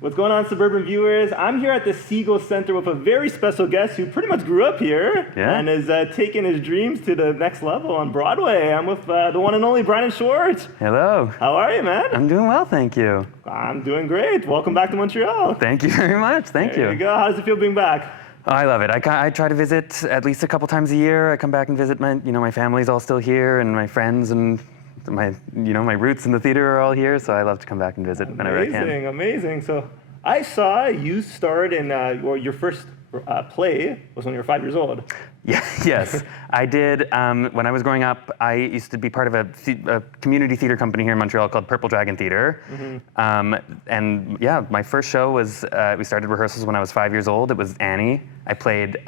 What's going on, Suburban viewers? I'm here at the Siegel Center with a very special guest who pretty much grew up here and is taking his dreams to the next level on Broadway. I'm with the one and only Brian Schwartz. Hello. How are you, man? I'm doing well, thank you. I'm doing great. Welcome back to Montreal. Thank you very much. Thank you. There you go. How does it feel being back? Oh, I love it. I try to visit at least a couple times a year. I come back and visit my family's all still here, and my friends and my roots in the theater are all here. So I love to come back and visit whenever I can. Amazing. So I saw you starred in your first play was when you were 5 years old. Yeah, yes, I did. When I was growing up, I used to be part of a community theater company here in Montreal called Purple Dragon Theater. And yeah, my first show was, we started rehearsals when I was 5 years old. It was Annie. I played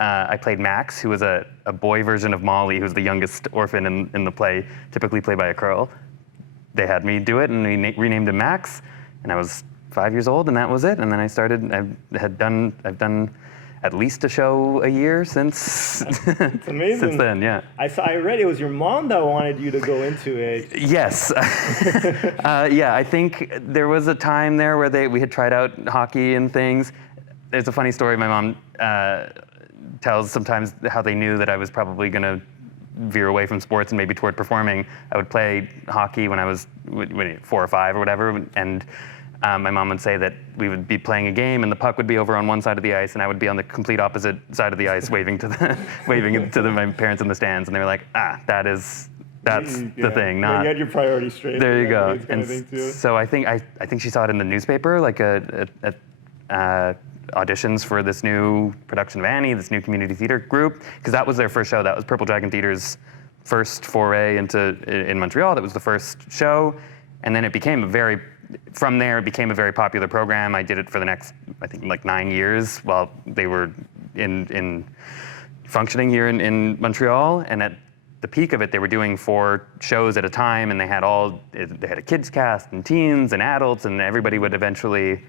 Max, who was a boy version of Molly, who was the youngest orphan in the play, typically played by a girl. They had me do it, and we renamed him Max, and I was 5 years old, and that was it. And then I've done at least a show a year since. It's amazing. Since then, yeah. I read it was your mom that wanted you to go into it. Yes. Yeah, I think there was a time there where we had tried out hockey and things. There's a funny story my mom tells sometimes how they knew that I was probably going to veer away from sports and maybe toward performing. I would play hockey when I was 4 or 5 or whatever, and my mom would say that we would be playing a game and the puck would be over on one side of the ice and I would be on the complete opposite side of the ice waving to my parents in the stands, and they were like, that's the thing. You had your priorities straight. There you go. And so I think she saw it in the newspaper, like auditions for this new production of Annie, this new community theater group, because that was their first show. That was Purple Dragon Theater's first foray in Montreal. That was the first show, and then from there, it became a very popular program. I did it for the next, I think, like 9 years while they were in functioning here in Montreal. And at the peak of it, they were doing 4 shows at a time, and they had a kids cast and teens and adults, and everybody would eventually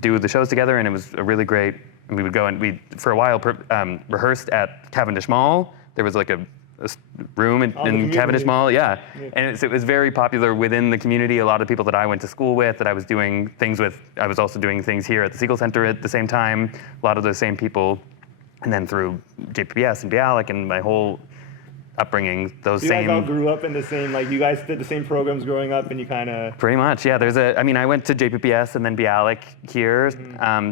do the shows together. And it was a really great. And we would go and we for a while rehearsed at Cavendish Mall. There was like a room in Cavendish Mall, yeah. And it was very popular within the community. A lot of people that I went to school with, that I was doing things with, I was also doing things here at the Siegel Center at the same time. A lot of those same people, and then through JPPS and Bialik and my whole upbringing, you guys all grew up in the same, like you guys did the same programs growing up, and you kind of... Pretty much, yeah. I went to JPPS and then Bialik here,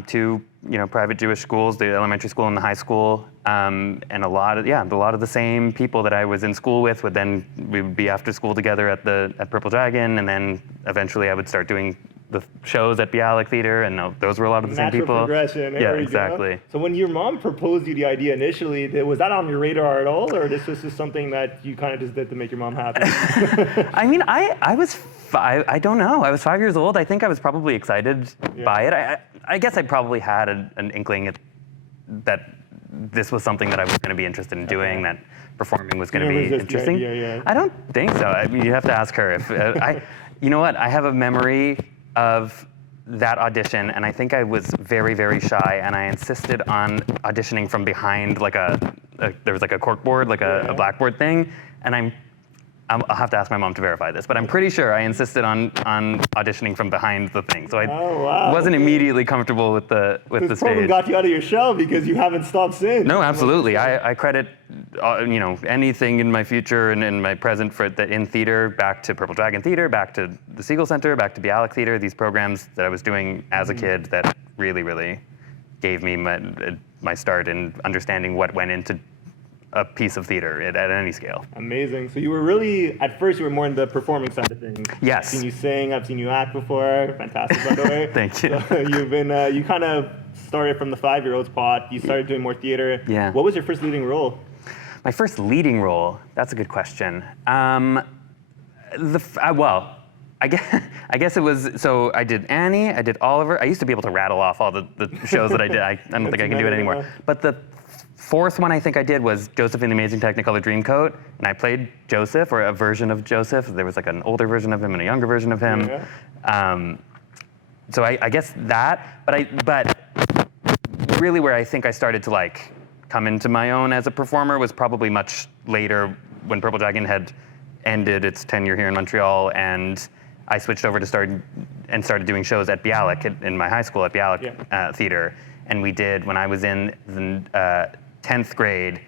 two private Jewish schools, the elementary school and the high school, and a lot of the same people that I was in school with we would be after school together at Purple Dragon, and then eventually I would start doing the shows at Bialik Theater, and those were a lot of the same people. Progression. Yeah, exactly. So when your mom proposed you the idea initially, was that on your radar at all, or this was just something that you kind of just did to make your mom happy? I mean, I was 5. I don't know. I was 5 years old. I think I was probably excited by it. I guess I probably had an inkling that this was something that I was going to be interested in doing, that performing was going to be interesting. I don't think so. I mean, you have to ask her. If you know what? I have a memory of that audition, and I think I was very, very shy, and I insisted on auditioning from behind, like there was like a corkboard, like a blackboard thing, and I'll have to ask my mom to verify this, but I'm pretty sure I insisted on auditioning from behind the thing. So I wasn't immediately comfortable with the stage. This probably got you out of your shell because you haven't stopped since. No, absolutely. I credit anything in my future and in my present in theater back to Purple Dragon Theater, back to the Siegel Center, back to Bialik Theater. These programs that I was doing as a kid that really, really gave me my start in understanding what went into a piece of theater at any scale. Amazing. So you were really, at first you were more in the performing side of things. Yes. I've seen you sing, I've seen you act before. Fantastic, by the way. Thank you. So you kind of started from the 5-year-old spot. You started doing more theater. Yeah. What was your first leading role? My first leading role? That's a good question. I guess it was, so I did Annie, I did Oliver. I used to be able to rattle off all the shows that I did. I don't think I can do it anymore. But the 4th one I think I did was Joseph in the Amazing Technicolor Dreamcoat, and I played Joseph, or a version of Joseph. There was like an older version of him and a younger version of him. Yeah. So I guess that, but really where I think I started to like come into my own as a performer was probably much later, when Purple Dragon had ended its tenure here in Montreal, and I switched over to start and started doing shows at Bialik in my high school at Bialik Theater. And we did, when I was in the 10th grade,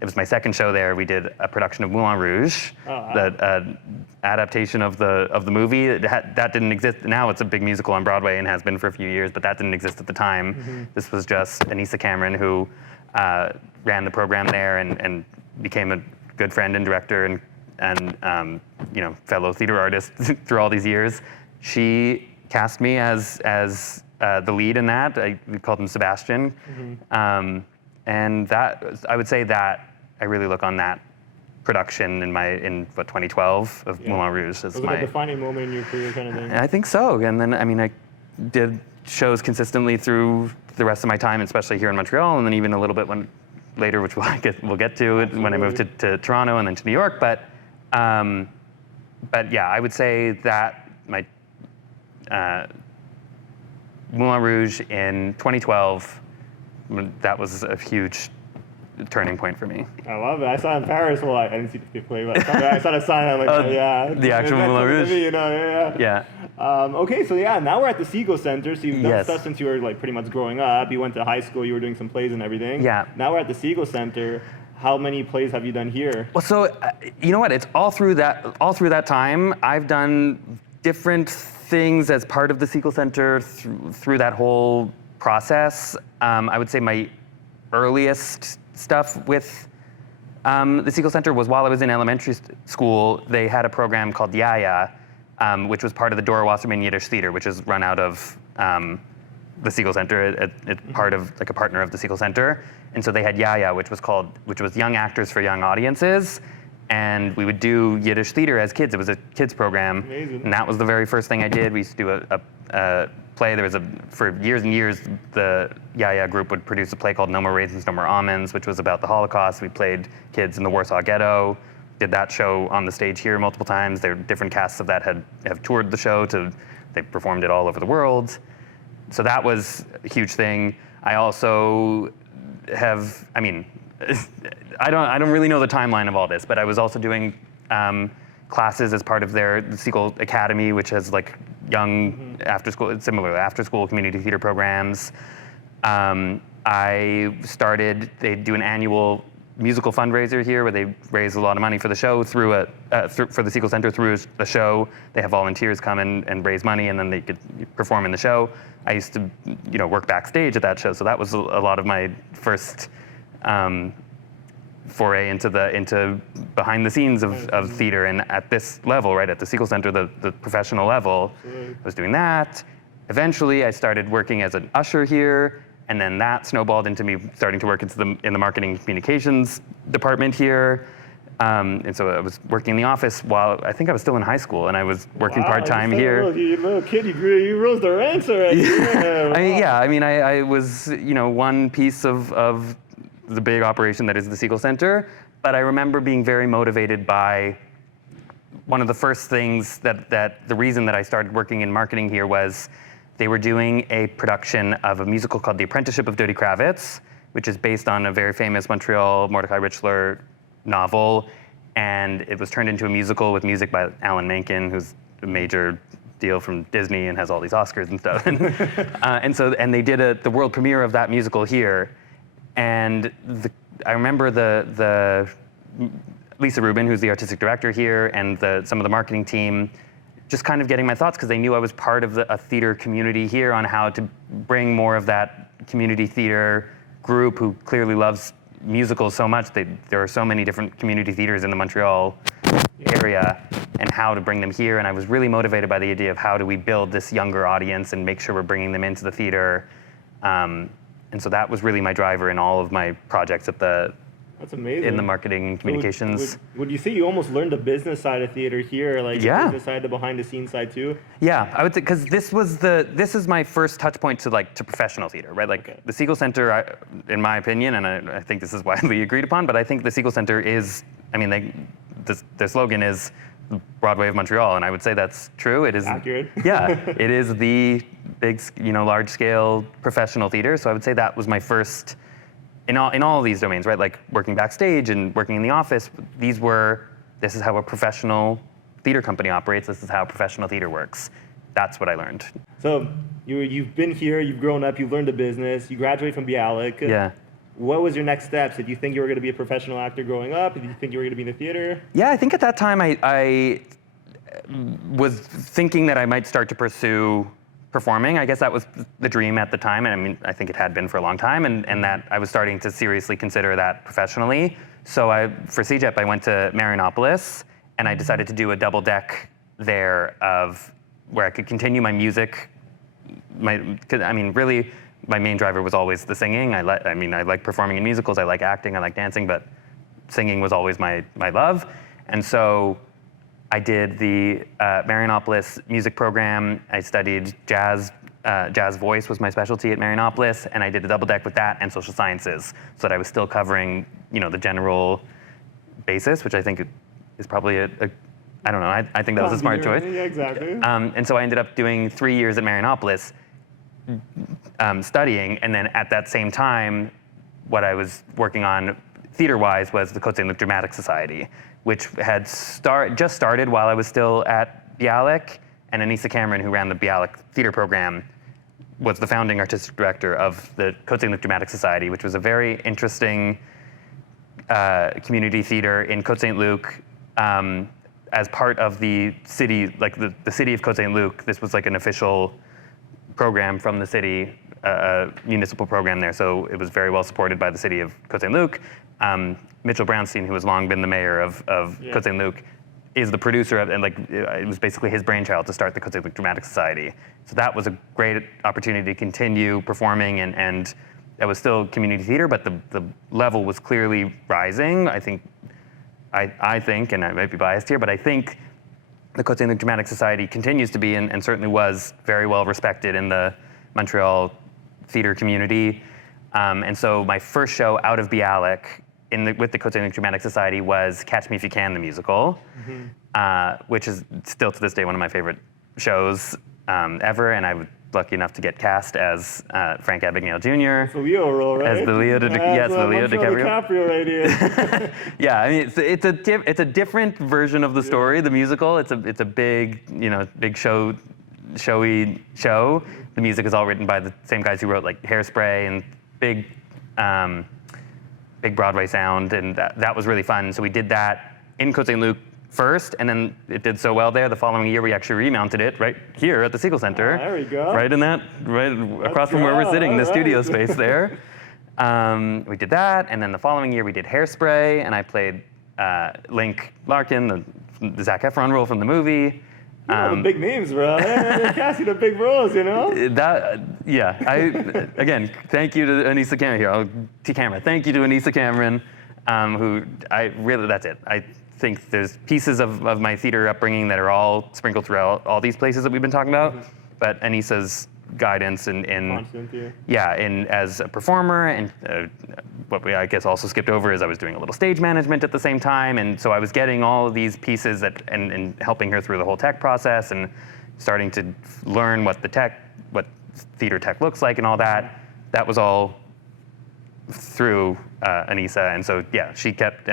it was my second show there. We did a production of Moulin Rouge, the adaptation of the movie. That didn't exist. Now it's a big musical on Broadway and has been for a few years, but that didn't exist at the time. This was just Anissa Cameron, who ran the program there and became a good friend and director and fellow theater artist through all these years. She cast me as the lead in that. We called him Sebastian. And that, I would say that I really look on that production in 2012 of Moulin Rouge. Was it a defining moment in your career kind of thing? I think so. And then, I did shows consistently through the rest of my time, especially here in Montreal, and then even a little bit later, which we'll get to when I moved to Toronto and then to New York. But yeah, I would say that my Moulin Rouge in 2012, that was a huge turning point for me. I love it. I saw it in Paris. Well, I didn't see the play, but I saw the sign. I'm like, yeah. The actual Moulin Rouge? Yeah. Okay, so now we're at the Segal Center. So you've done stuff since you were pretty much growing up. You went to high school. You were doing some plays and everything. Yeah. Now we're at the Segal Center. How many plays have you done here? Well, so you know what? It's all through that time. I've done different things as part of the Segal Center through that whole process. I would say my earliest stuff with the Segal Center was while I was in elementary school. They had a program called Yaya, which was part of the Dora Wasserman Yiddish Theater, which is run out of the Segal Center. It's part of a partner of the Segal Center. And so they had Yaya, which was young actors for young audiences. And we would do Yiddish theater as kids. It was a kids program. Amazing. And that was the very first thing I did. We used to do a play. For years and years, the Yaya group would produce a play called No More Raisins, No More Almonds, which was about the Holocaust. We played kids in the Warsaw Ghetto. Did that show on the stage here multiple times. There are different casts of that have toured the show. They performed it all over the world. So that was a huge thing. I also have, I don't really know the timeline of all this, but I was also doing classes as part of the Segal Academy, which has young after school community theater programs. They do an annual musical fundraiser here where they raise a lot of money for the show for the Segal Center through a show. They have volunteers come and raise money, and then they could perform in the show. I used to, work backstage at that show, so that was a lot of my first foray into behind the scenes of theater. And at this level, right at the Segal Center, the professional level, I was doing that. Eventually, I started working as an usher here, and then that snowballed into me starting to work in the marketing communications department here. And so I was working in the office while I think I was still in high school, and I was working part-time here. You little kid, you rose the ranks already. I was one piece of the big operation that is the Segal Center, but I remember being very motivated by one of the first things that the reason that I started working in marketing here was they were doing a production of a musical called The Apprenticeship of Dodi Kravitz, which is based on a very famous Montreal Mordecai Richler novel, and it was turned into a musical with music by Alan Menken, who's a major deal from Disney and has all these Oscars and stuff. And they did the world premiere of that musical here, and I remember the Lisa Rubin, who's the artistic director here, and some of the marketing team, just kind of getting my thoughts because they knew I was part of a theater community here on how to bring more of that community theater group who clearly loves musicals so much. There are so many different community theaters in the Montreal area, and how to bring them here. And I was really motivated by the idea of how do we build this younger audience and make sure we're bringing them into the theater. And so that was really my driver in all of my projects That's amazing. in the marketing and communications. Would you say you almost learned the business side of theater here, the business side, the behind the scenes side too? Yeah, I would say, because this is my first touch point to professional theater, right? The Segal Center, in my opinion, and I think this is widely agreed upon, but I think the Segal Center is, their slogan is Broadway of Montreal, and I would say that's true. It is accurate. Yeah, it is the big, large scale professional theater. So I would say that was my first. In all of these domains, right? Working backstage and working in the office, this is how a professional theater company operates. This is how professional theater works. that's what I learned. So you've been here, you've grown up, you've learned the business, you graduated from Bialik. Yeah. What was your next steps? Did you think you were going to be a professional actor growing up? Did you think you were going to be in the theater? Yeah, I think at that time I was thinking that I might start to pursue performing. I guess that was the dream at the time, and I mean, I think it had been for a long time, and that I was starting to seriously consider that professionally. So for CJEP, I went to Marianopolis, and I decided to do a double deck there of where I could continue my music. Really, my main driver was always the singing. I like performing in musicals, I like acting, I like dancing, but singing was always my love. And so I did the Marianopolis music program. I studied jazz. Jazz voice was my specialty at Marianopolis, and I did a double deck with that and social sciences, so that I was still covering, the general basis, which I think is probably I don't know. I think that was a smart choice. Yeah, exactly. And so I ended up doing 3 years at Marianopolis, studying, and then at that same time, what I was working on theater-wise was the Côte Saint-Luc Dramatic Society, which had just started while I was still at Bialik, and Anissa Cameron, who ran the Bialik theater program, was the founding artistic director of the Côte Saint-Luc Dramatic Society, which was a very interesting community theater in Côte Saint-Luc. As part of the city, like the city of Côte Saint-Luc, this was like an official program from the city, a municipal program there, so it was very well supported by the city of Côte Saint-Luc. Mitchell Brownstein, who has long been the mayor of Côte Saint-Luc, is the producer of, and it was basically his brainchild to start the Côte Saint-Luc Dramatic Society. So that was a great opportunity to continue performing, and that was still community theater, but the level was clearly rising. I think, and I might be biased here, but I think the Côte Saint-Luc Dramatic Society continues to be, and certainly was, very well respected in the Montreal theater community. And so my first show out of Bialik with the Côte Saint-Luc Dramatic Society was Catch Me If You Can, the musical, which is still to this day one of my favorite shows ever, and I was lucky enough to get cast as Frank Abagnale Jr. It's the Leo role, right? As the Leo DiCaprio right here. Yeah, I mean, it's a different version of the story. The musical, it's a big, big showy show. The music is all written by the same guys who wrote like Hairspray and big Broadway sound, and that was really fun. So we did that in Côte Saint-Luc first, and then it did so well there. The following year, we actually remounted it right here at the Siegel Center. There we go. Right across from where we're sitting, the studio space there. We did that, and then the following year we did Hairspray, and I played Link Larkin, the Zac Efron role from the movie. The big names, bro. They're casting the big roles, Again, thank you to Anissa Cameron here. Thank you to Anissa Cameron, that's it. I think there's pieces of my theater upbringing that are all sprinkled throughout all these places that we've been talking about, but Anissa's guidance in as a performer, and what we I guess also skipped over is I was doing a little stage management at the same time, and so I was getting all of these pieces and helping her through the whole tech process and starting to learn what theater tech looks like and all that. That was all through Anissa, and so she kept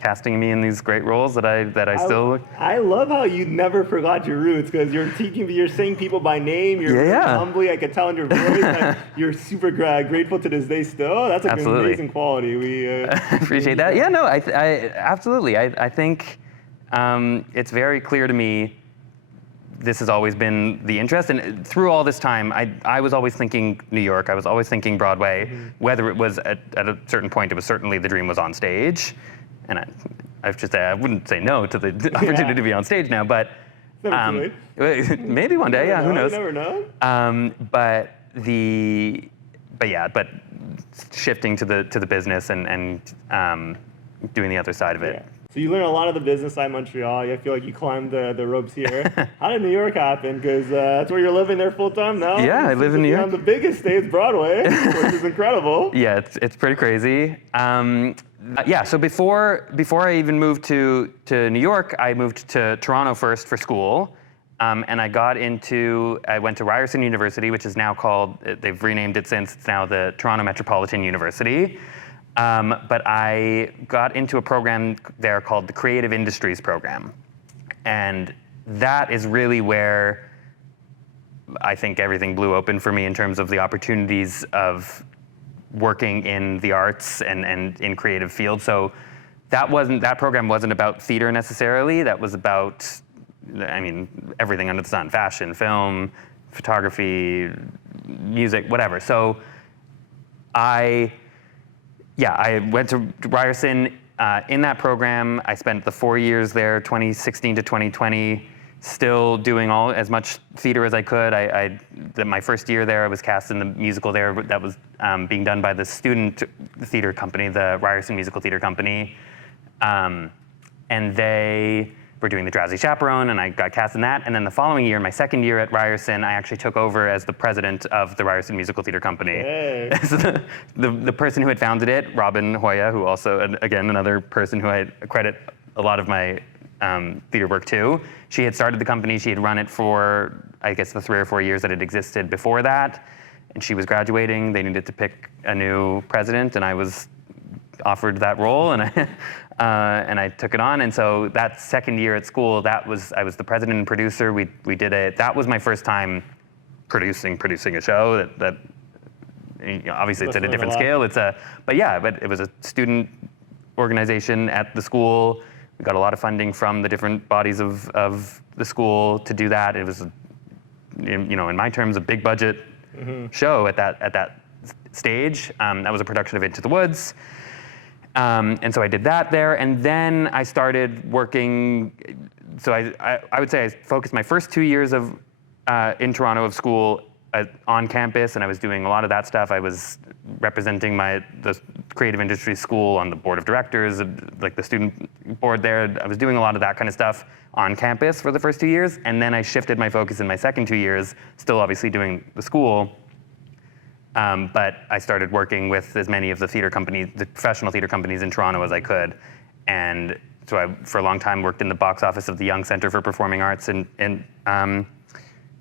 casting me in these great roles that I still. I love how you never forgot your roots, because you're saying people by name. You're really humbly. I could tell in your voice that you're super grateful to this day still. That's an amazing quality. We appreciate that. Yeah, no, I absolutely. I think it's very clear to me. This has always been the interest, and through all this time, I was always thinking New York. I was always thinking Broadway. Whether it was at a certain point, it was certainly the dream was on stage, and I should say I wouldn't say no to the opportunity to be on stage now, but maybe one day. Who knows? You never know. But shifting to the business and doing the other side of it. Yeah. So you learn a lot of the business side of Montreal. I feel like you climbed the ropes here. How did New York happen? Because that's where you're living there full time now. Yeah, I live in New York. On the biggest stage, Broadway, which is incredible. Yeah, it's pretty crazy. So before I even moved to New York, I moved to Toronto first for school. And I went to Ryerson University, which is now called, they've renamed it since, it's now the Toronto Metropolitan University. But I got into a program there called the Creative Industries Program. And that is really where I think everything blew open for me in terms of the opportunities of working in the arts and in creative fields. So that program wasn't about theater necessarily. That was about, I mean, everything under the sun: fashion, film, photography, music, whatever. So I went to Ryerson. In that program, I spent the 4 years there, 2016 to 2020, still doing as much theater as I could. My first year there, I was cast in the musical there that was being done by the student theater company, the Ryerson Musical Theater Company. And they were doing The Drowsy Chaperone, and I got cast in that. And then the following year, my second year at Ryerson, I actually took over as the president of the Ryerson Musical Theater Company. Hey. So the person who had founded it, Robin Hoya, who also, again, another person who I credit a lot of my theater work to, she had started the company. She had run it for, I guess, the 3 or 4 years that it existed before that. And she was graduating. They needed to pick a new president, and I was offered that role, and I took it on. And so that second year at school, I was the president and producer. We did it. That was my first time producing a show. That you know, obviously it's at a different scale. But it was a student organization at the school. We got a lot of funding from the different bodies of the school to do that. It was, you know, in my terms, a big budget show at that stage. That was a production of Into the Woods. And so I did that there, and then I started working. So I would say I focused my first 2 years of in Toronto of school on campus, and I was doing a lot of that stuff. I was representing the creative industry school on the board of directors, like the student board there. I was doing a lot of that kind of stuff on campus for the first 2 years, and then I shifted my focus in my second 2 years, still obviously doing the school. But I started working with as many of the professional theater companies in Toronto as I could. And so I, for a long time, worked in the box office of the Young Centre for Performing Arts in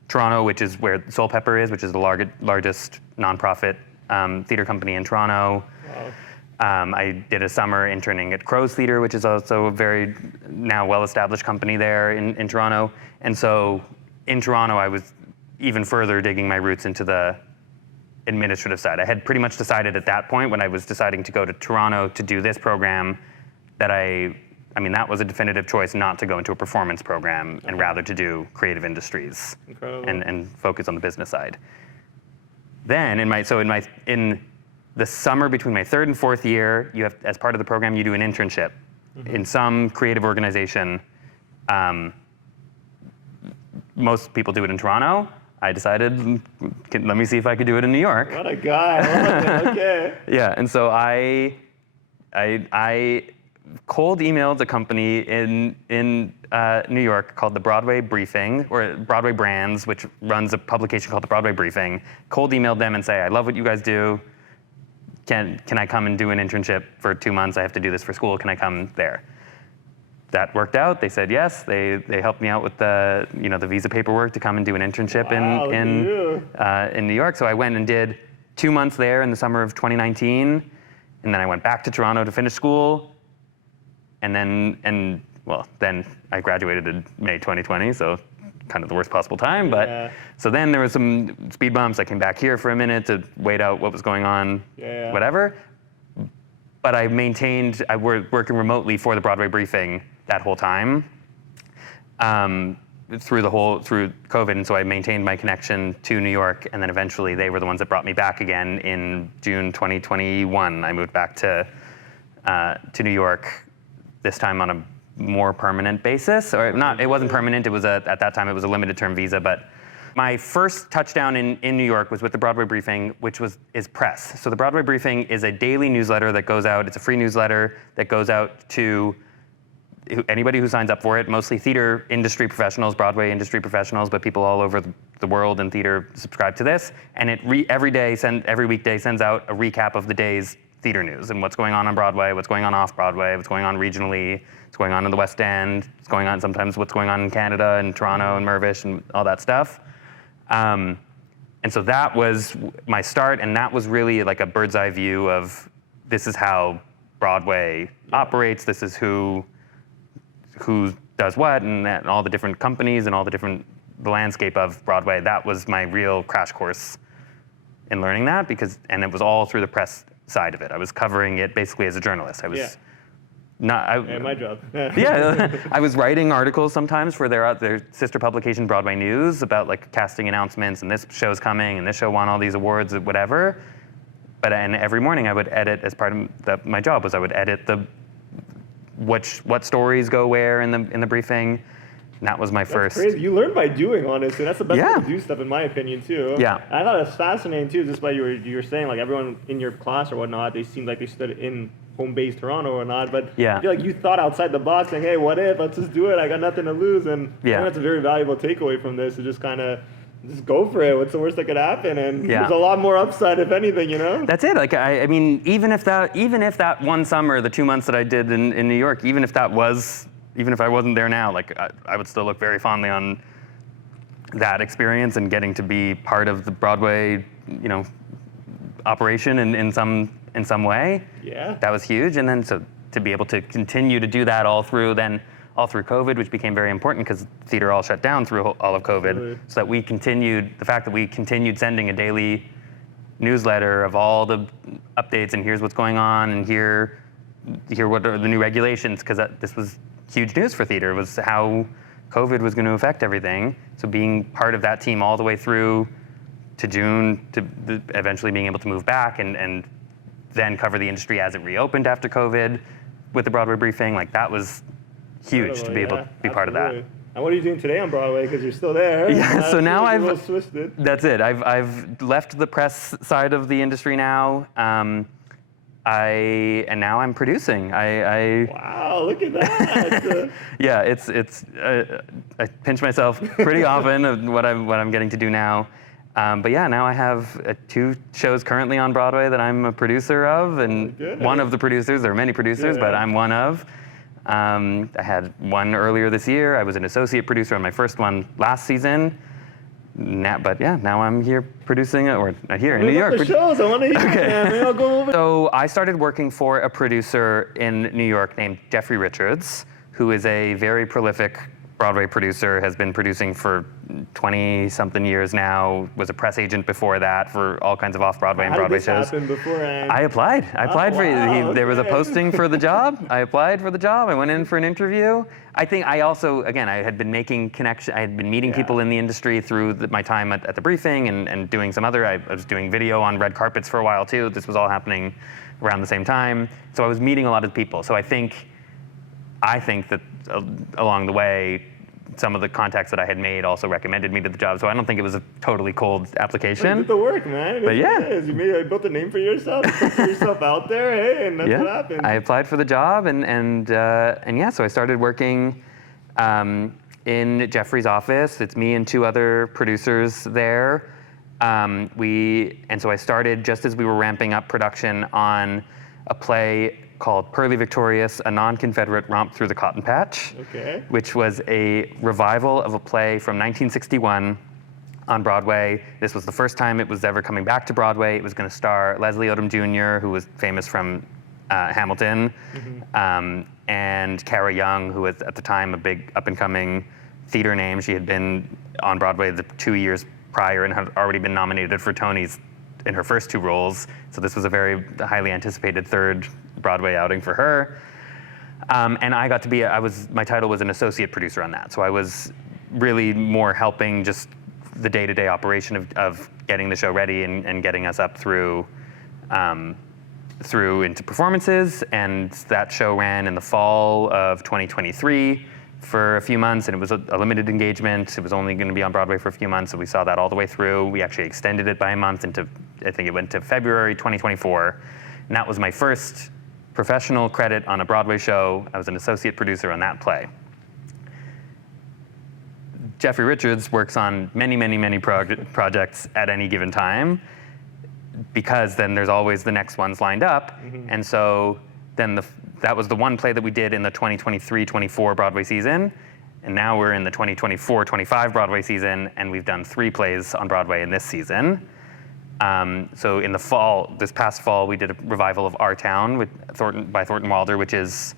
Toronto, which is where Soul Pepper is, which is the largest nonprofit theater company in Toronto. Wow. I did a summer interning at Crow's Theatre, which is also a very now well-established company there in Toronto. And so in Toronto, I was even further digging my roots into the administrative side. I had pretty much decided at that point, when I was deciding to go to Toronto to do this program, that that was a definitive choice not to go into a performance program and rather to do creative industries. Incredible. And focus on the business side. Then in the summer between my third and fourth year, you have, as part of the program, you do an internship in some creative organization. Most people do it in Toronto. I decided, let me see if I could do it in New York. What a guy! I love it. Okay. Yeah, and so I cold emailed a company in New York called the Broadway Briefing, or Broadway Brands, which runs a publication called the Broadway Briefing. Cold emailed them and say, I love what you guys do. Can I come and do an internship for 2 months? I have to do this for school. Can I come there? That worked out. They said yes. They helped me out with the visa paperwork to come and do an internship in New York. So I went and did 2 months there in the summer of 2019, and then I went back to Toronto to finish school, and then I graduated in May 2020. So kind of the worst possible time. But so then there was some speed bumps. I came back here for a minute to wait out what was going on. Whatever. But I was working remotely for the Broadway Briefing that whole time through COVID, and so I maintained my connection to New York, and then eventually they were the ones that brought me back again in June 2021. I moved back to New York, this time on a more permanent basis, or not. It wasn't permanent. It was at that time it was a limited term visa, but. My first touchdown in New York was with the Broadway Briefing, which is press. So the Broadway Briefing is a daily newsletter that goes out. It's a free newsletter that goes out to anybody who signs up for it, mostly theater industry professionals, Broadway industry professionals, but people all over the world in theater subscribe to this. And it every weekday sends out a recap of the day's theater news and what's going on Broadway, what's going on off Broadway, what's going on regionally, what's going on in the West End, what's going on sometimes what's going on in Canada and Toronto and Mirvish and all that stuff. And so that was my start, and that was really like a bird's eye view of this is how Broadway operates, this is who does what, and all the different companies and all the different the landscape of Broadway, that was my real crash course in learning that, and it was all through the press side of it. I was covering it basically as a journalist. I was my job. I was writing articles sometimes for their sister publication, Broadway News, about like casting announcements and this show's coming and this show won all these awards, whatever. And every morning I would edit, as part of my job was I would edit what stories go where in the briefing. And that was my first. That's crazy. You learn by doing, honestly. That's the best way to do stuff, in my opinion, too. Yeah. I thought it was fascinating too, just by you were saying, like, everyone in your class or whatnot, they seemed like they stood in home base Toronto or not, but I feel like you thought outside the box, saying, hey, what if? Let's just do it. I got nothing to lose. And I think that's a very valuable takeaway from this, to just kind of just go for it. What's the worst that could happen? And there's a lot more upside, if anything, you know? That's it. Like, I mean, even if that one summer, the 2 months that I did in New York, even if I wasn't there now, like, I would still look very fondly on that experience and getting to be part of the Broadway, operation in some way. Yeah. That was huge. And then so to be able to continue to do that all through COVID, which became very important because theater all shut down through all of COVID. Absolutely. So that the fact that we continued sending a daily newsletter of all the updates and here's what's going on and here what are the new regulations, because this was huge news for theater, was how COVID was going to affect everything. So being part of that team all the way through to June, to eventually being able to move back and then cover the industry as it reopened after COVID with the Broadway briefing, like that was huge to be able to be part of that. And what are you doing today on Broadway? Because you're still there. Yeah, so now that's it. I've left the press side of the industry now. And now I'm producing. Wow, look at that. Yeah, it's I pinch myself pretty often of what I'm getting to do now. But yeah, now I have 2 shows currently on Broadway that I'm a producer of, and one of the producers. There are many producers, but I'm one of. I had one earlier this year. I was an associate producer on my first one last season. Now I'm here producing it, or here in New York. The shows, I want to hear. Okay. Maybe I'll go over. So I started working for a producer in New York named Jeffrey Richards, who is a very prolific Broadway producer, has been producing for 20-something years now, was a press agent before that for all kinds of off-Broadway and Broadway shows. How did this happen beforehand? I applied there was a posting for the job. I applied for the job. I went in for an interview. I think I also, again, I had been making connections. I had been meeting people in the industry through my time at the briefing and doing some other, I was doing video on red carpets for a while too. This was all happening around the same time. So I was meeting a lot of people. So I think that along the way, some of the contacts that I had made also recommended me to the job. So I don't think it was a totally cold application. You did the work, man. But you built a name for yourself. You put yourself out there, hey, and that's what happened. I applied for the job, and so I started working in Jeffrey's office. It's me and 2 other producers there. So I started just as we were ramping up production on a play called Pearly Victorious, a non-Confederate romp through the cotton patch, which was a revival of a play from 1961 on Broadway. This was the first time it was ever coming back to Broadway. It was going to star Leslie Odom Jr., who was famous from Hamilton, and Cara Young, who was at the time a big up-and-coming theater name. She had been on Broadway the 2 years prior and had already been nominated for Tonys in her first 2 roles. So this was a very highly anticipated third Broadway outing for her. And I got to be, my title was an associate producer on that. So I was really more helping just the day-to-day operation of getting the show ready and getting us up through into performances. And that show ran in the fall of 2023 for a few months, and it was a limited engagement. It was only going to be on Broadway for a few months, so we saw that all the way through. We actually extended it by a month into, I think it went to February 2024. And that was my first professional credit on a Broadway show. I was an associate producer on that play. Jeffrey Richards works on many, many, many projects at any given time, because then there's always the next ones lined up. And so then that was the one play that we did in the 2023-24 Broadway season. And now we're in the 2024-25 Broadway season, and we've done 3 plays on Broadway in this season. So in the fall, this past fall, we did a revival of Our Town by Thornton Wilder, which is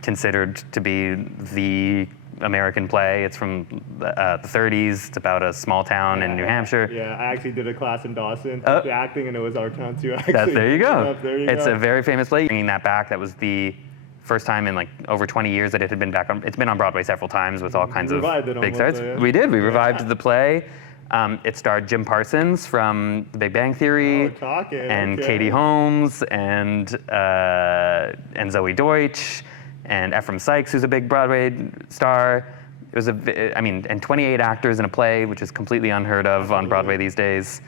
considered to be the American play. It's from the 30s. It's about a small town in New Hampshire. Yeah, I actually did a class in Dawson, the acting, and it was our town too. Actually. There you go. There you it's go. a very famous play. Bringing that back, that was the first time in like over 20 years that it had been back on. It's been on Broadway several times with all kinds of big stars. Yeah. We did. We revived the play. It starred Jim Parsons from The Big Bang Theory, and Katie Holmes, and Zoe Deutsch, and Ephraim Sykes, who's a big Broadway star. It was and 28 actors in a play, which is completely unheard of on Broadway these days.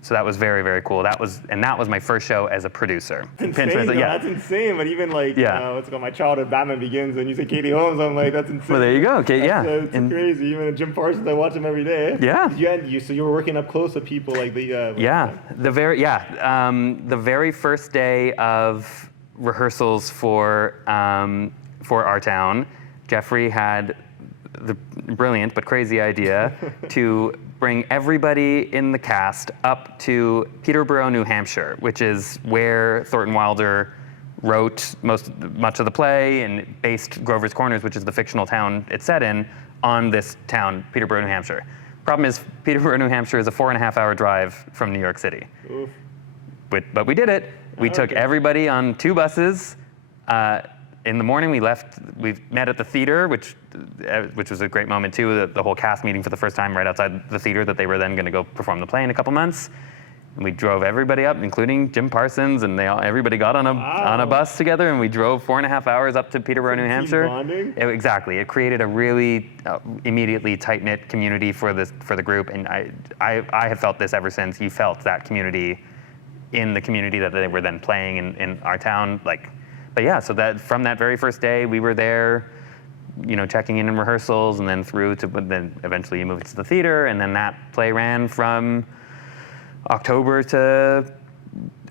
So that was very, very cool. That was my first show as a producer. That's insane. That's insane. But even like, what's it called? My childhood Batman Begins, and you say Katie Holmes, I'm like, that's insane. Well, there you go. Okay, It's crazy. Even Jim Parsons, I watch him every day. Yeah. So you were working up close with people like the. The very first day of rehearsals for our town, Jeffrey had the brilliant but crazy idea to bring everybody in the cast up to Peterborough, New Hampshire, which is where Thornton Wilder wrote much of the play and based Grover's Corners, which is the fictional town it's set in, on this town, Peterborough, New Hampshire. Problem is, Peterborough, New Hampshire is a 4.5-hour drive from New York City. Oof. But we did it. We took everybody on 2 buses. In the morning, we met at the theater, which was a great moment too. The whole cast meeting for the first time right outside the theater that they were then going to go perform the play in a couple months. And we drove everybody up, including Jim Parsons, and everybody got on a bus together, and we drove 4.5 hours up to Peterborough, New Hampshire. Bonding? Exactly. It created a really immediately tight-knit community for the group, and I have felt this ever since. You felt that community in the community that they were then playing in our town, But yeah, so that from that very first day, we were there, checking in rehearsals, and then then eventually you moved to the theater, and then that play ran from October to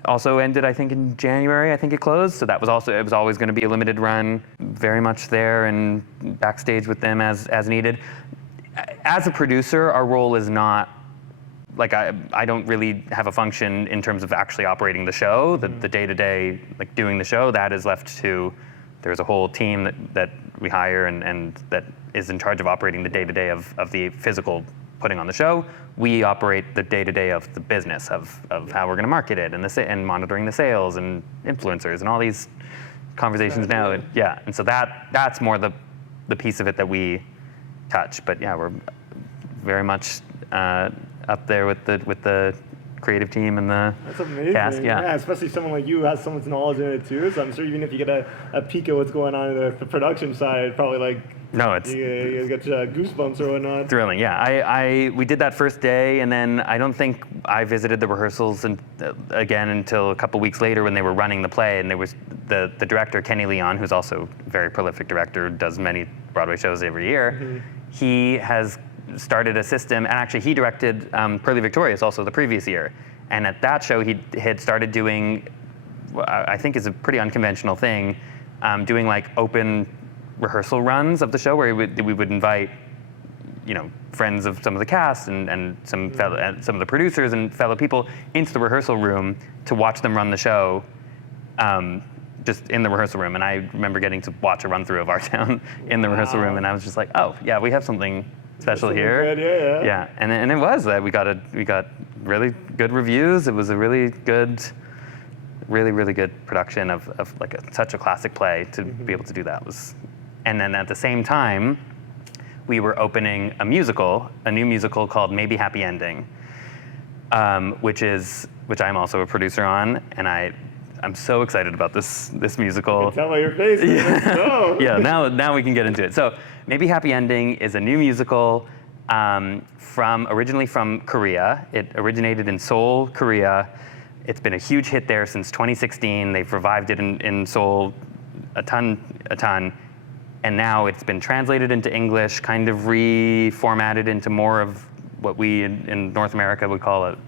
also ended, I think, in January. I think it closed. So it was always going to be a limited run, very much there and backstage with them as needed. As a producer, our role is not. I don't really have a function in terms of actually operating the show. The day-to-day, doing the show, that is left to, there's a whole team that we hire and that is in charge of operating the day-to-day of the physical putting on the show. We operate the day-to-day of the business of how we're going to market it and monitoring the sales and influencers and all these conversations now. And so that's more the piece of it that we touch. But yeah, we're very much up there with the creative team and the That's amazing. cast. Yeah, especially someone like you who has so much knowledge in it too. So I'm sure even if you get a peek at what's going on in the production side, probably you get goosebumps or whatnot. Thrilling. Yeah, we did that first day, and then I don't think I visited the rehearsals again until a couple weeks later when they were running the play, and there was the director Kenny Leon, who's also a very prolific director, does many Broadway shows every year. Mm-hmm. He has started a system, and actually he directed Pearly Victorious also the previous year. And at that show, he had started doing, I think is a pretty unconventional thing, doing open rehearsal runs of the show where we would invite, friends of some of the cast and some of the producers and fellow people into the rehearsal room to watch them run the show, just in the rehearsal room. And I remember getting to watch a run through of our town in the rehearsal room, and I was just like, oh yeah, we have something special here. Good, yeah. And it was that we got really good reviews. It was a really good, really good production of such a classic play to be able to do that was. And then at the same time, we were opening a new musical called Maybe Happy Ending, which I'm also a producer on, and I'm so excited about this musical. I can tell by your face. Yeah, now we can get into it. So Maybe Happy Ending is a new musical originally from Korea. It originated in Seoul, Korea. It's been a huge hit there since 2016. They've revived it in Seoul a ton. And now it's been translated into English, kind of reformatted into more of what we in North America would call an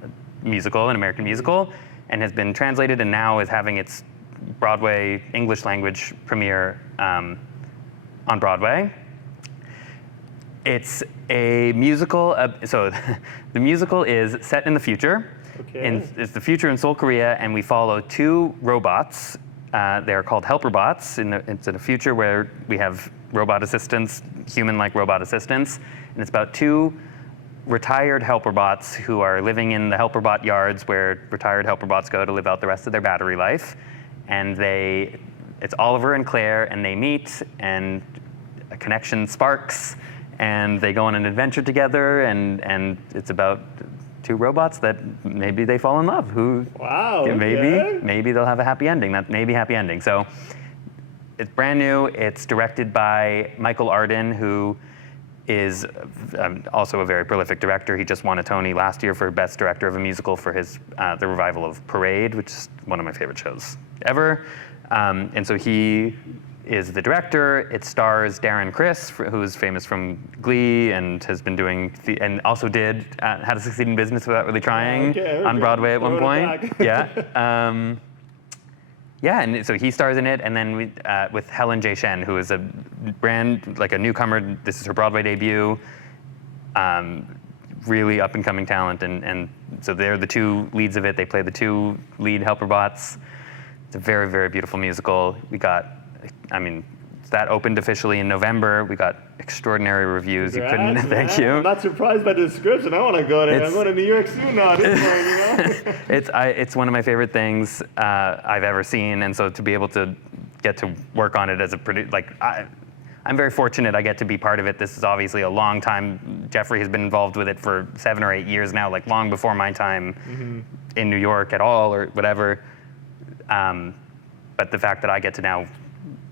American musical, and has been translated and now is having its Broadway English language premiere on Broadway. It's a musical, so the musical is set in the future. Okay. It's the future in Seoul, Korea, and we follow 2 robots they're called helper bots. It's in a future where we have robot assistants, human-like robot assistants, and it's about 2 retired helper bots who are living in the helper bot yards where retired helper bots go to live out the rest of their battery life. And it's Oliver and Claire, and they meet, and a connection sparks, and they go on an adventure together, and it's about 2 robots that maybe they fall in love. Wow. Maybe they'll have a happy ending. That may be happy ending. So it's brand new. It's directed by Michael Arden, who is also a very prolific director. He just won a Tony last year for Best Director of a Musical for his the revival of Parade, which is one of my favorite shows ever. And so he is the director. It stars Darren Criss, who's famous from Glee and has been doing and also did How to Succeed in Business Without Really Trying on Broadway at one point. Yeah. Yeah, and so he stars in it, and then with Helen J. Shen, who is a newcomer. This is her Broadway debut. Really up-and-coming talent, and so they're the 2 leads of it. They play the 2 lead helper bots. It's a very, very beautiful musical. That opened officially in November. We got extraordinary reviews. Thank you. I'm not surprised by the description. I want to go there. I'm going to New York soon now. It's one of my favorite things I've ever seen, and so to be able to get to work on it as a producer, I'm very fortunate I get to be part of it. This is obviously a long time. Jeffrey has been involved with it for 7 or 8 years now, long before my time in New York at all or whatever. But the fact that I get to now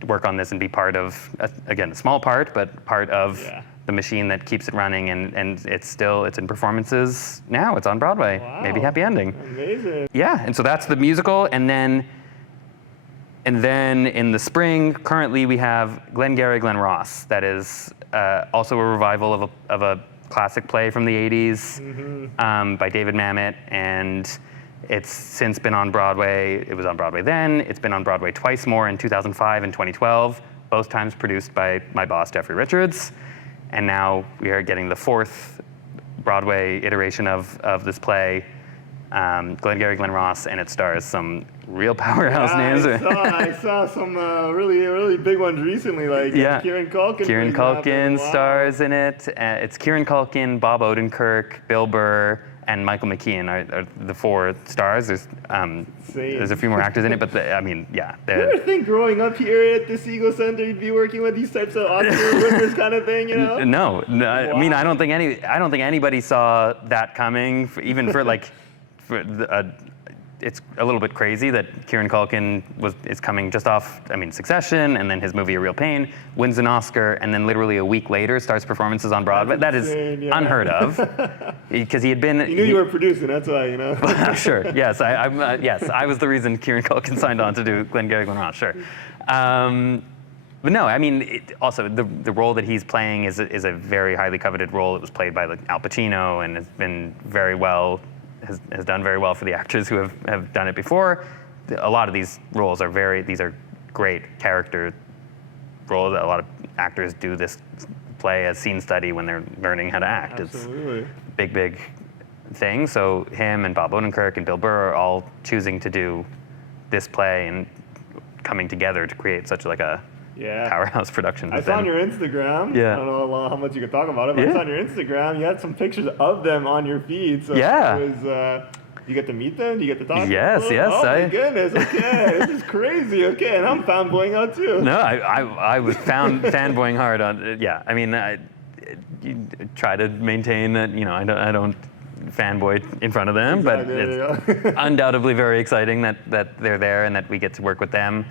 work on this and be part of, again, a small part, but part of the machine that keeps it running, and it's in performances now. It's on Broadway. Wow. Maybe happy ending. Amazing. Yeah, and so that's the musical, and then in the spring, currently we have Glengarry Glen Ross. That is also a revival of a classic play from the 80s by David Mamet, and it's since been on Broadway. It was on Broadway then. It's been on Broadway twice more in 2005 and 2012, both times produced by my boss, Jeffrey Richards. And now we are getting the 4th Broadway iteration of this play, Glengarry Glen Ross, and it stars some real powerhouse names. I saw some really, really big ones recently, Kieran Culkin. Kieran Culkin stars in it. It's Kieran Culkin, Bob Odenkirk, Bill Burr, and Michael McKean are the 4 stars. There's a few more actors in it, but you ever think growing up here at the Segal Center you'd be working with these types of entrepreneurs kind of thing, No. Wow. I mean, I don't think anybody saw that coming. Even for it's a little bit crazy that Kieran Culkin is coming just off, Succession, and then his movie A Real Pain, wins an Oscar, and then literally a week later starts performances on Broadway. That is unheard of, because he had been. You knew you were producing, that's why, Sure. Yes, I was the reason Kieran Culkin signed on to do Glengarry Glen Ross. Sure. But no, also the role that he's playing is a very highly coveted role. It was played by Al Pacino and has been very well. Has done very well for the actors who have done it before. A lot of these roles these are great character roles. A lot of actors do this play as scene study when they're learning how to act. Absolutely. It's a big thing. So him and Bob Odenkirk and Bill Burr are all choosing to do this play and coming together to create such a powerhouse production. I saw on your Instagram. Yeah. I don't know how much you could talk about it, but I saw on your Instagram you had some pictures of them on your feed. So you get to meet them? Do you get to talk to them? Yes. Oh my goodness, okay. This is crazy, okay. And I'm fanboying out too. No, I was fanboying hard on, I try to maintain that, I don't fanboy in front of them, but it's undoubtedly very exciting that they're there and that we get to work with them.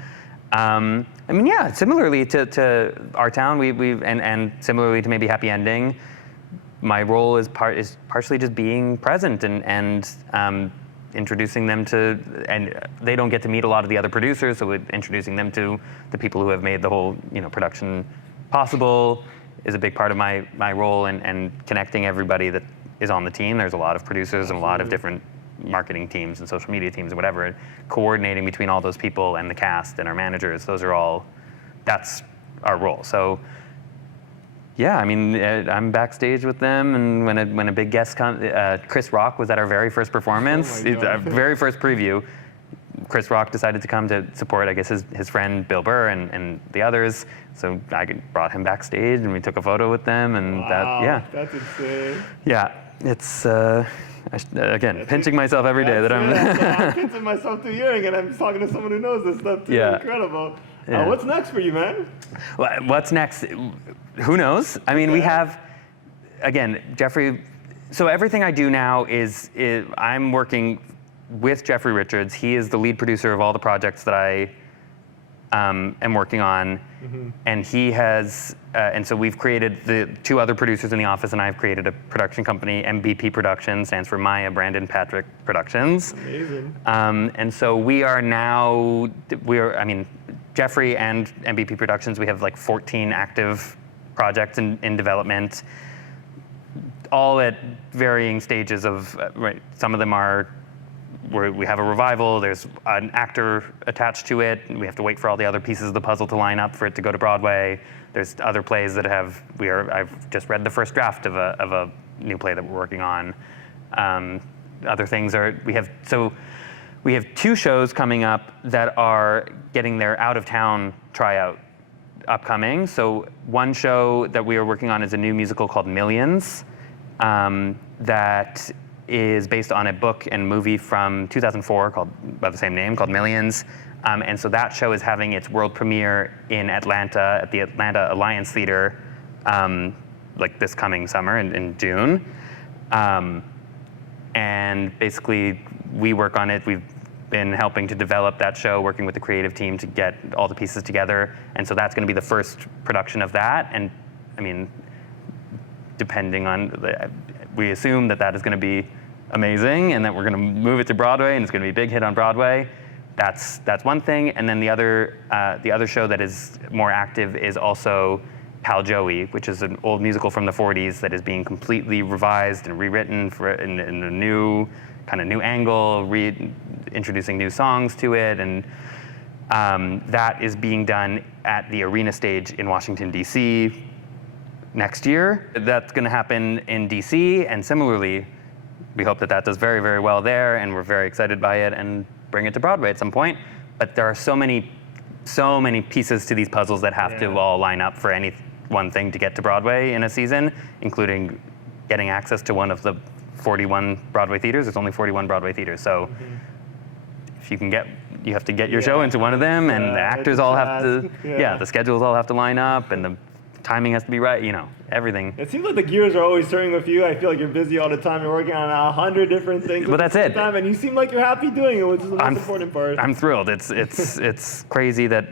Similarly to Our Town, and similarly to maybe Happy Ending, my role is partially just being present and introducing them to, and they don't get to meet a lot of the other producers, so introducing them to the people who have made the whole production possible is a big part of my role, and connecting everybody that is on the team. There's a lot of producers and a lot of different marketing teams and social media teams and whatever, coordinating between all those people and the cast and our managers. That's our role. So I'm backstage with them, and when a big guest comes, Chris Rock was at our very first performance, our very first preview, Chris Rock decided to come to support, I guess, his friend Bill Burr and the others. So I brought him backstage and we took a photo with them, and wow, that's insane. Yeah, it's again pinching myself every day that I'm pinching myself too, hearing it. I'm talking to someone who knows this stuff too. Yeah. Incredible. Yeah. What's next for you, man? What's next? Who knows? I mean, we have, again, Jeffrey. So everything I do now is I'm working with Jeffrey Richards. He is the lead producer of all the projects that I am working on, and he has, and so we've created, the two other producers in the office and I've created a production company. MBP Productions stands for Maya Brandon Patrick Productions. Amazing. And so we are now, I mean, Jeffrey and MBP Productions, we have like 14 active projects in development, all at varying stages of, right, some of them are where we have a revival, there's an actor attached to it, and we have to wait for all the other pieces of the puzzle to line up for it to go to Broadway. There's other plays that I've just read the first draft of a new play that we're working on. Other things are, we have two shows coming up that are getting their out-of-town tryout upcoming. So one show that we are working on is a new musical called Millions, that is based on a book and movie from 2004 by the same name, called Millions. And so that show is having its world premiere in Atlanta at the Atlanta Alliance Theater, like this coming summer in June. And basically, we work on it. We've been helping to develop that show, working with the creative team to get all the pieces together. And so that's going to be the first production of that. And I mean, depending on, we assume that is going to be amazing and that we're going to move it to Broadway and it's going to be a big hit on Broadway. That's one thing. And then the other show that is more active is also Pal Joey, which is an old musical from the 40s that is being completely revised and rewritten in a new angle, introducing new songs to it. And that is being done at the Arena Stage in Washington, D.C. next year. That's going to happen in DC, and similarly, we hope that does very, very well there, and we're very excited by it and bring it to Broadway at some point. But there are so many pieces to these puzzles that have to all line up for any one thing to get to Broadway in a season, including getting access to one of the 41 Broadway theaters. There's only 41 Broadway theaters, so if you have to get your show into one of them, and the actors all have to, the schedules all have to line up, and the timing has to be right, everything. It seems like the gears are always turning with you. I feel like you're busy all the time. You're working on 100 different things but that's it. Time, and you seem like you're happy doing it, which is the most important part. I'm thrilled. It's crazy that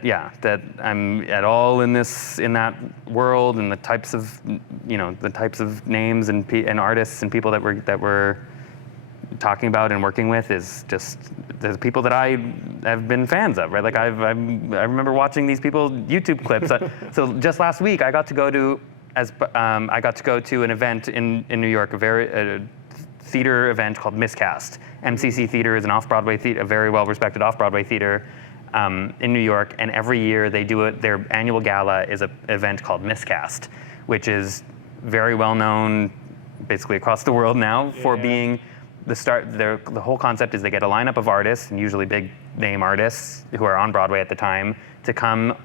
I'm at all in that world, and the types of names and artists and people that we're talking about and working with is just the people that I have been fans of, right? Like I remember watching these people YouTube clips. So just last week I got to go to an event in New York, a theater event called Miscast. MCC Theater is an off-Broadway theater, a very well-respected off-Broadway theater in New York, and every year they do their annual gala is an event called Miscast, which is very well known basically across the world now for being the whole concept is they get a lineup of artists, and usually big name artists who are on Broadway at the time, to come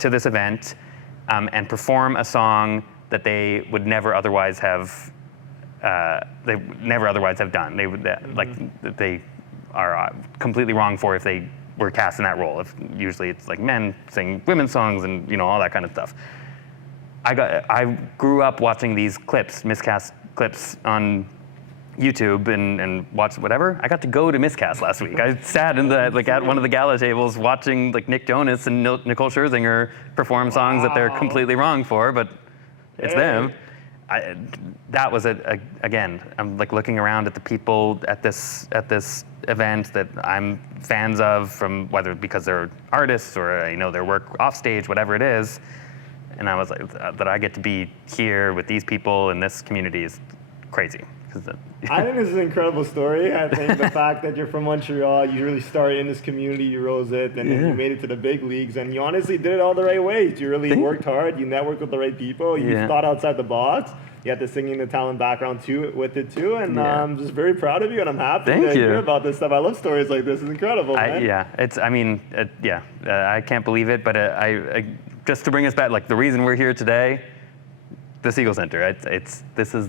to this event and perform a song that they would never otherwise have done. They are completely wrong for if they were cast in that role. Usually it's like men sing women's songs and all that kind of stuff. I grew up watching these clips, Miscast clips on YouTube and watch whatever. I got to go to Miscast last week. I sat at one of the gala tables watching Nick Jonas and Nicole Scherzinger perform songs that they're completely wrong for, but it's them. That was again. I'm looking around at the people at this event that I'm fans of, from whether because they're artists or their work off stage, whatever it is. And I was like, that I get to be here with these people in this community is crazy. I think this is an incredible story. I think the fact that you're from Montreal, you really started in this community, you rose it, and then you made it to the big leagues, and you honestly did it all the right ways. You really worked hard, you networked with the right people, you thought outside the box. You had the singing, the talent background with it too, and I'm just very proud of you, and I'm happy to hear about this stuff. I love stories like this. It's incredible, man. I can't believe it, but I just to bring us back, like the reason we're here today, the Siegel Center. This is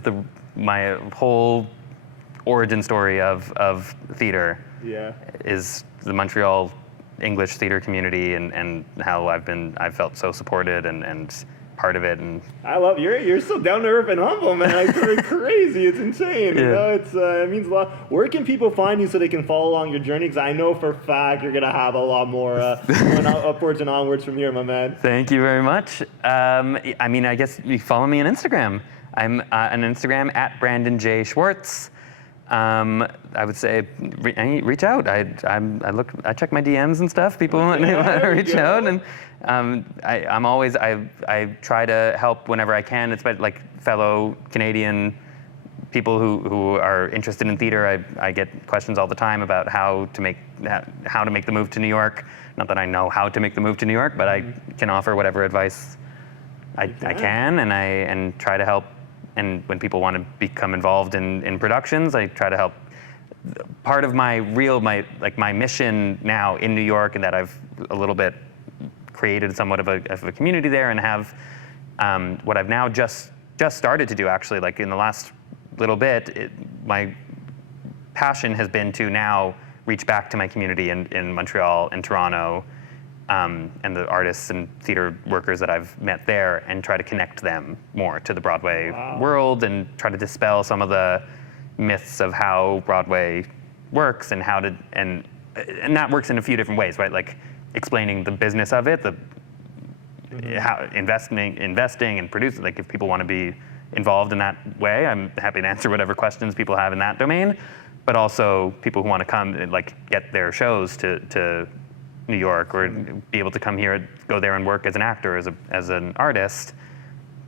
my whole origin story of theater. Yeah. Is the Montreal English theater community and how I've felt so supported and part of it. And I love you're so down to earth and humble, man. Like, it's crazy. It's insane. You know, it means a lot. Where can people find you so they can follow along your journey? Because I know for a fact you're gonna have a lot more going upwards and onwards from here, my man. Thank you very much. I guess you follow me on Instagram. I'm on Instagram at Brandon J. Schwartz. I would say reach out. I check my DMs and stuff. People want to reach out, and I try to help whenever I can. It's like fellow Canadian people who are interested in theater. I get questions all the time about how to make the move to New York. Not that I know how to make the move to New York, but I can offer whatever advice I can, and try to help. And when people want to become involved in productions, I try to help. Part of my mission now in New York, and that I've a little bit created somewhat of a community there, and have what I've now just started to do, actually, like in the last little bit, my passion has been to now reach back to my community in Montreal and Toronto, and the artists and theater workers that I've met there, and try to connect them more to the Broadway world, and try to dispel some of the myths of how Broadway works and and that works in a few different ways, right? Like explaining the business of it, how investing and producing. Like if people want to be involved in that way, I'm happy to answer whatever questions people have in that domain. But also people who want to come and like get their shows to New York, or be able to come here, go there and work as an actor, as an artist.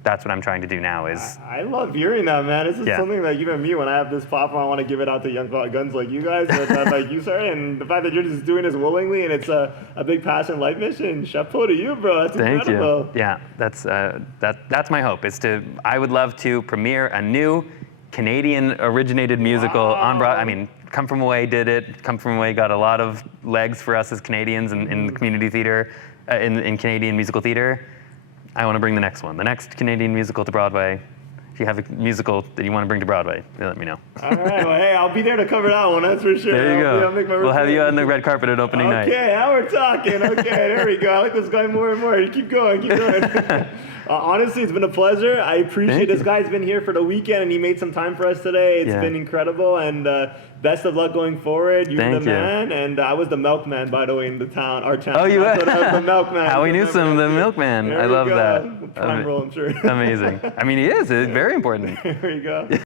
That's what I'm trying to do now. I love hearing that, man. This is something that even me, when I have this platform, I want to give it out to young guns like you guys, like you, sir. And the fact that you're just doing this willingly, and it's a big passion, life mission. Chapeau to you, bro. That's incredible. Thank you. Yeah, that's my hope. I would love to premiere a new Canadian-originated musical on Broadway. I mean, Come From Away did it. Come From Away got a lot of legs for us as Canadians in the community theater, in Canadian musical theater. I want to bring the next one, the next Canadian musical to Broadway. If you have a musical that you want to bring to Broadway, let me know. All right, well, hey, I'll be there to cover that one, that's for sure. There you go. We'll have you on the red carpet at opening night. Okay, now we're talking. Okay, there we go. I like this guy more and more. Keep going. Honestly, it's been a pleasure. I appreciate this guy's been here for the weekend, and he made some time for us today. It's been incredible, and best of luck going forward. You're the man, and I was the milkman, by the way, in our town. Oh, you were? I was the milkman. How we knew the milkman. I love that. Prime role, I'm sure. Amazing. I mean, he is. It's very important. There you go.